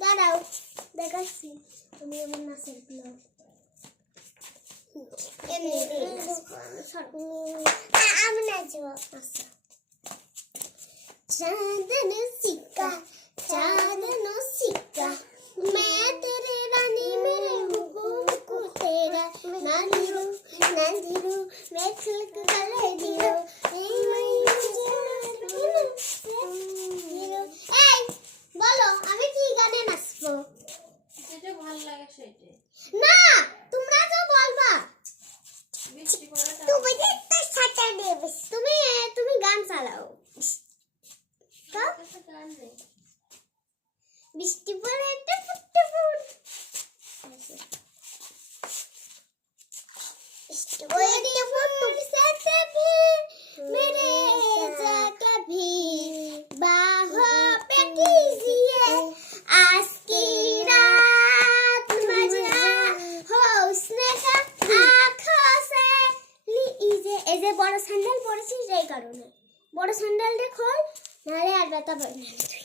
দাঁড়াও দেখাচ্ছি আমি আমার নাচের ব্লগ। আমি নাচবো। আচ্ছা चांदन सिक्का मैं तेरे रानी मेरे हुकुम को तेरा नांदिरो मैं खिलक गले दिरो এই বলো আমি কি গানে নাচবো? যেটা ভালো লাগে সেটাই। না তোমরা তো বলবা বৃষ্টি পড়ে তুমি তো স্যাটারডে তুমি গান চালাও। গান নেই। বৃষ্টি পড়ে টুপুর টুপুর बृष्टि पड़े टुपुर से भी मेरे जा कभी बाहों पे कीजिए आज की रात मजा हो उसने का आँखों से लीजिए। এই যে বড় স্যান্ডেল পরেছিস এই কারণে বড় স্যান্ডেলটা খোল নালে আর ব্যথা পাবে না।